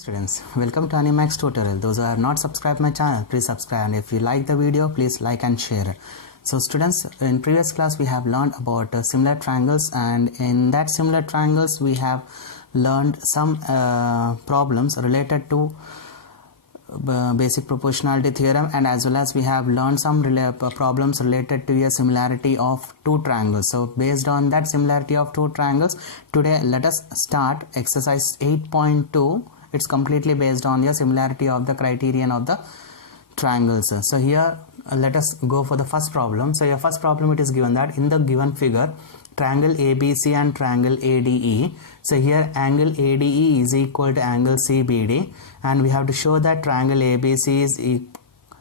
Students, welcome to Animax tutorial. Those who have not subscribed my channel, please subscribe, and if you like the video, please like and share. So students, in previous class we have learned about similar triangles, and in that similar triangles we have learned some problems related to basic proportionality theorem, and as well as we have learned some problems related to a similarity of two triangles. So based on that similarity of two triangles, today let us start exercise 8.2. It's completely based on the similarity of the criterion of the triangles. So here let us go for the first problem. So your first problem, it is given that in the given figure triangle ABC and triangle ADE. So here angle ADE is equal to angle CBD, and we have to show that triangle ABC is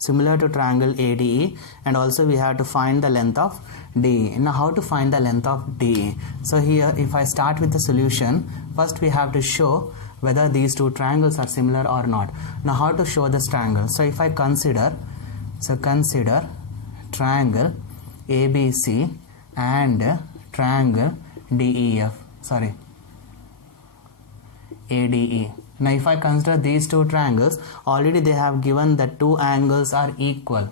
similar to triangle ADE, and also we have to find the length of DE. Now how to find the length of DE? So here if I start with the solution, first we have to show whether these two triangles are similar or not. Now how to show this triangle? So if I consider triangle ABC and triangle ADE. Now if I consider these two triangles, already they have given that two angles are equal.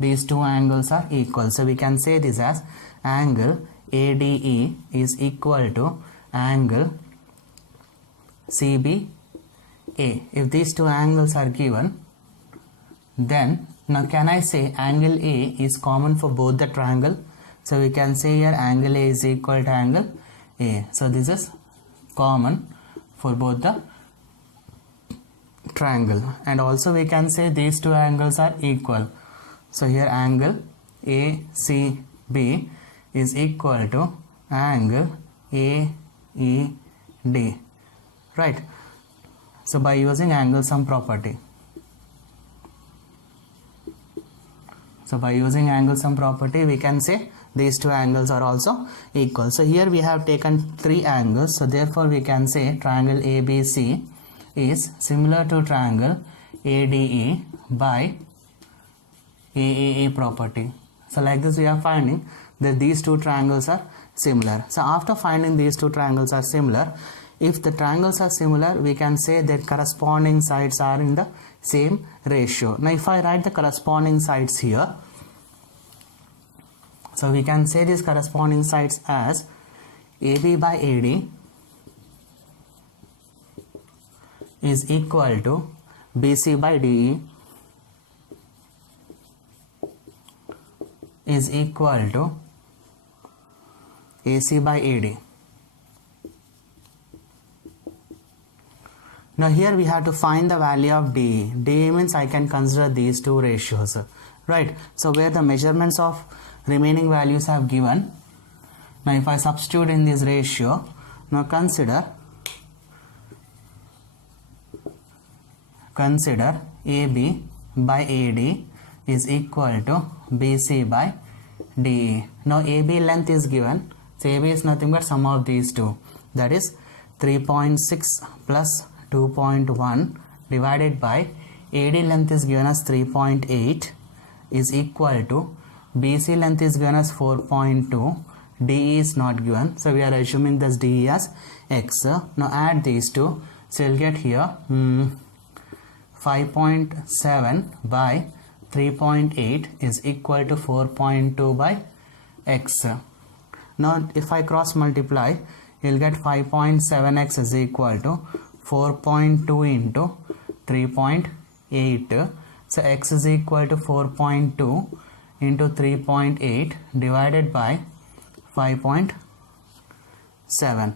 These two angles are equal. So we can say this as angle ADE is equal to angle CBA. If these two angles are given, then now can I say angle A is common for both the triangle? So we can say here angle A is equal to angle A. So this is common for both the triangle, and also we can say these two angles are equal. So here angle ACB is equal to angle AED, right? So by using angle sum property, we can say these two angles are also equal. So here we have taken three angles, so therefore we can say triangle ABC is similar to triangle ADE by AAA property. So like this we are finding that these two triangles are similar. So after finding these two triangles are similar, if the triangles are similar, we can say that corresponding sides are in the same ratio. Now if I write the corresponding sides here, so we can say these corresponding sides as AB by AD is equal to BC by DE is equal to AC by AD. Now here we have to find the value of DE. DE means I can consider these two ratios, right? So where the measurements of remaining values have given, now if I substitute in this ratio, now consider AB by AD is equal to BC by DE. Now AB length is given, so AB is nothing but sum of these two, that is 3.6 plus 2.1 divided by AD length is given as 3.8 is equal to BC length is given as 4.2, DE is not given, so we are assuming this DE as X. Now add these two, so you'll get here 5.7 by 3.8 is equal to 4.2 by X. Now if I cross multiply, you'll get 5.7x is equal to 4.2 into 3.8. So X is equal to 4.2 into 3.8 divided by 5.7.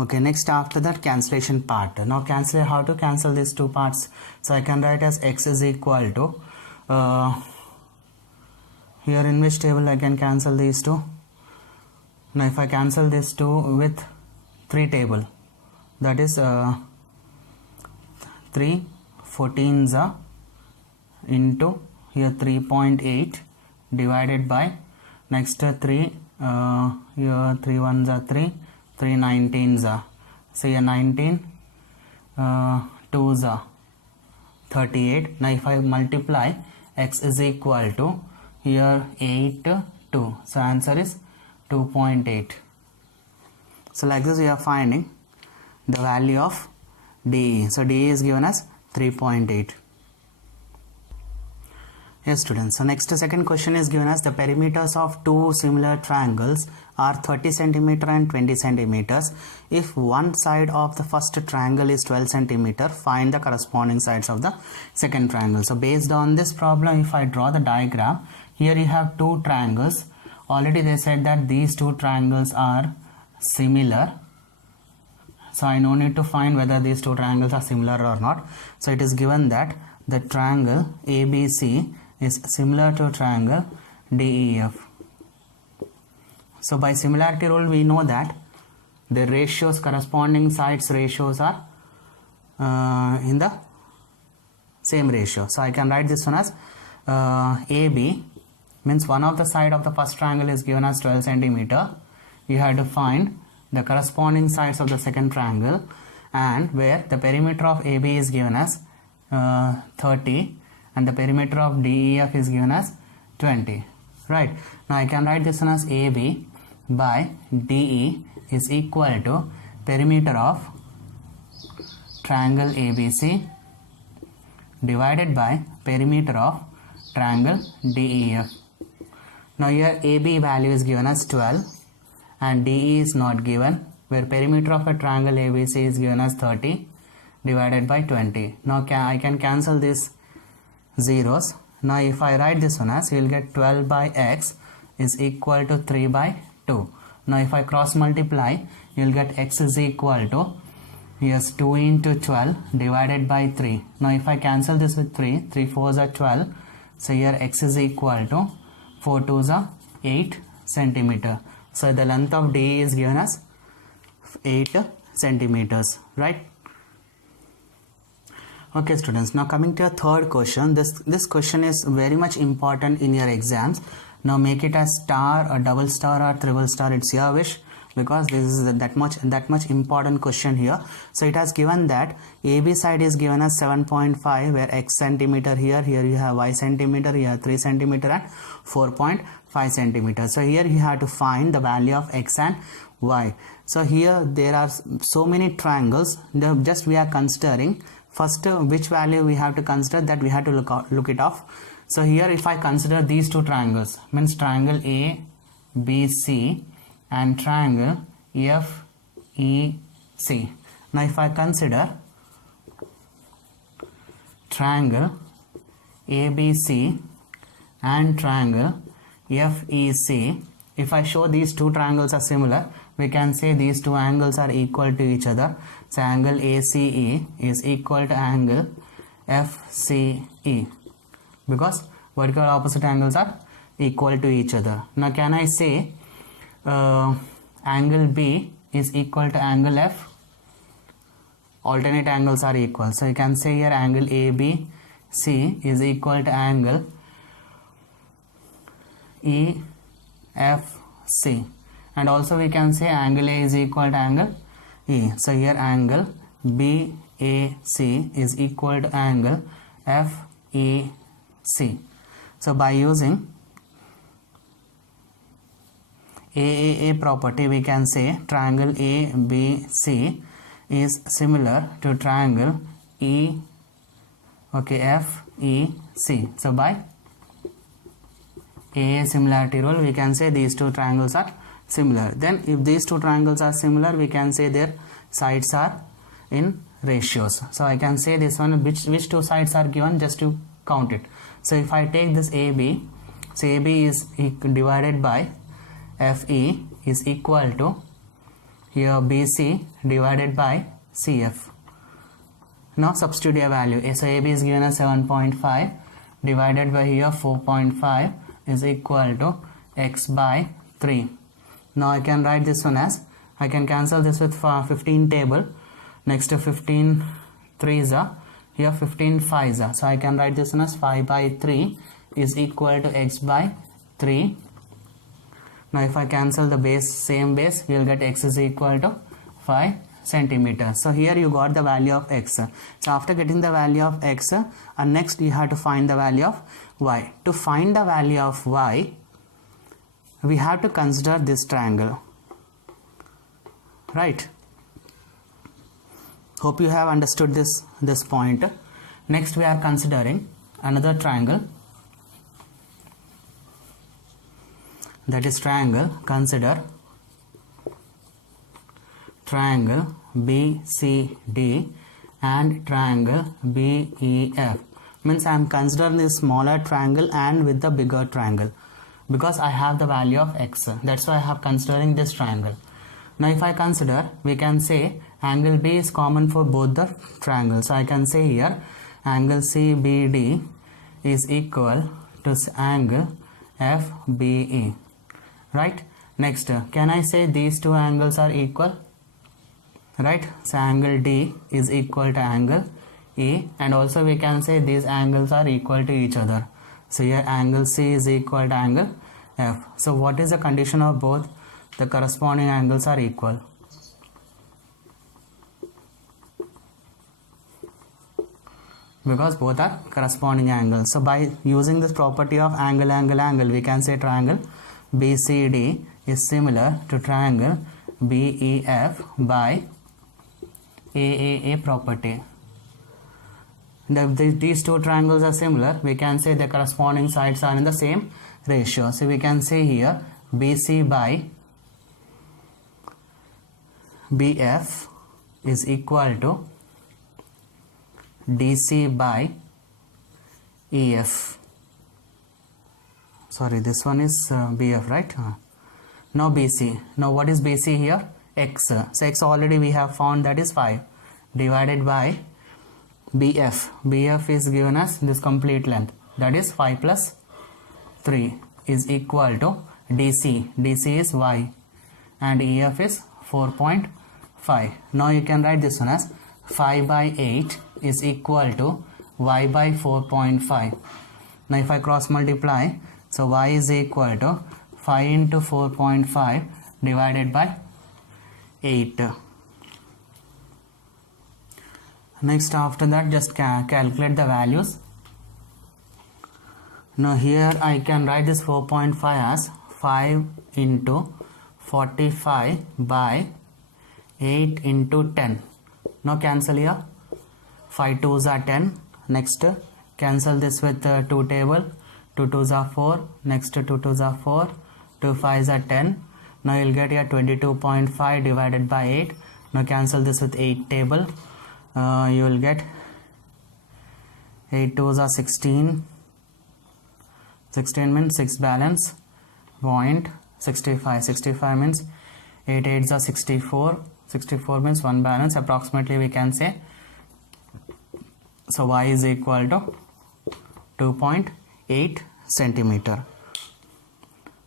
Okay, next after that cancellation part. Now how to cancel these two parts? So I can write as X is equal to here in which table I can cancel these two. Now if I cancel these two with 3 table, that is 3 14s into here 3.8 divided by next 3 here 3 1s are 3 3 19s are, so here 19 2s are 38. Now if I multiply, X is equal to here 8 2, so answer is 2.8. So like this we are finding the value of DE. So DE is given as 3.8. Yes students, so next second question is given as the perimeters of two similar triangles are 30 centimeter and 20 centimeters. If one side of the first triangle is 12 centimeter, find the corresponding sides of the second triangle. So based on this problem, if I draw the diagram, here you have two triangles. Already they said that these two triangles are similar. So I no need to find whether these two triangles are similar or not. So it is given that the triangle ABC is similar to triangle DEF. So by similarity rule we know that the ratios, corresponding sides ratios are in the same ratio. So I can write this one as AB means one of the side of the first triangle is given as 12 centimeter. You have to find the corresponding sides of the second triangle, and where the perimeter of AB is given as 30 and the perimeter of DEF is given as 20. Right, now I can write this one as AB by DE is equal to perimeter of triangle ABC divided by perimeter of triangle DEF. Now here AB value is given as 12 and DE is not given, where perimeter of a triangle ABC is given as 30 divided by 20. Now I can cancel these zeros. Now if I write this one as, you will get 12 by x is equal to 3 by 2. Now if I cross multiply, you will get x is equal to, yes, 2 into 12 divided by 3. Now if I cancel this with 3, 3 4s are 12. So here x is equal to 4 2s are 8 centimeter. So the length of DE is given as 8 centimeters, right? Okay students, now coming to your third question. This question is very much important in your exams. Now make it as star or double star or triple star, it's your wish, because this is that much important question here. So it has given that AB side is given as 7.5, where x centimeter, here you have y centimeter, here 3 centimeter and 4.5 centimeter. So here you have to find the value of x and y. So here there are so many triangles, just we are considering first which value we have to consider, that we have to look it off. So here if I consider these two triangles, means triangle ABC and triangle FEC. Now if I consider triangle ABC and triangle FEC, if I show these two triangles are similar, we can say these two angles are equal to each other. So angle ACE is equal to angle FCE, because vertical opposite angles are equal to each other. Now can I say angle B is equal to angle F? Alternate angles are equal. So you can say here angle ABC is equal to angle EFC. And also we can say angle A is equal to angle E. So here angle BAC is equal to angle FEC. So by using AAA property, we can say triangle ABC is similar to triangle FEC. So by AA similarity rule, we can say these two triangles are similar. Then if these two triangles are similar, we can say their sides are in ratios. So I can say this one, which two sides are given, just to count it. So if I take this AB, so AB is divided by FE is equal to here BC divided by CF. Now substitute a value. So AB is given as 7.5 divided by here 4.5 is equal to x by 3. Now I can write this one as, I can cancel this with 15 table. Next to 15 3s are, here 15 5s are. So I can write this one as 5 by 3 is equal to x by 3. Now if I cancel the base, same base, we will get x is equal to 5 centimeters. So here you got the value of x. So after getting the value of x, next you have to find the value of y. To find the value of y, we have to consider this triangle, right? Hope you have understood this point. Next we are considering another triangle, that is triangle. Consider triangle BCD and triangle BEF. Means I am considering the smaller triangle and with the bigger triangle, because I have the value of x. That's why I have considering this triangle. Now if I consider, we can say angle B is common for both the triangles. So I can say here angle CBD is equal to angle FBE. Right? Next, can I say these two angles are equal? Right? So angle D is equal to angle E, and also we can say these angles are equal to each other. So here angle C is equal to angle F. So what is the condition of both? The corresponding angles are equal. Because both are corresponding angles. So by using this property of angle, angle, angle, we can say triangle BCD is similar to triangle BEF by AAA property. These two triangles are similar. We can say the corresponding sides are in the same ratio. So we can say here BC by BF is equal to DC by EF. Sorry, this one is BF, right? Now BC. Now what is BC here? X. So X already we have found, that is 5, divided by BF. BF is given as this complete length, that is 5 plus 3 is equal to DC. DC is Y and EF is 4.5. Now you can write this one as 5 by 8 is equal to Y by 4.5. Now if I cross multiply, so Y is equal to 5 into 4.5 divided by 8. Next, after that, just calculate the values. Now here I can write this 4.5 as 5 into 45 by 8 into 10. Now cancel here. 5 2s are 10. Next, cancel this with 2 table. 2 2s are 4. Next, 2 2s are 4. 2 5s are 10. Now you'll get here 22.5 divided by 8. Now cancel this with 8 table. You will get 8 2s are 16. 16 means 6 balance. 0.65. 65 means 8 8s are 64. 64 means 1 balance. Approximately we can say. So Y is equal to 2.8 centimeter.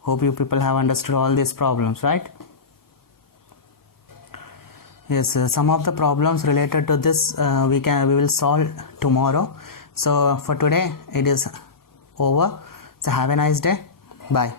Hope you people have understood all these problems, right? Yes, some of the problems related to this we will solve tomorrow. So for today it is over. So have a nice day. Bye.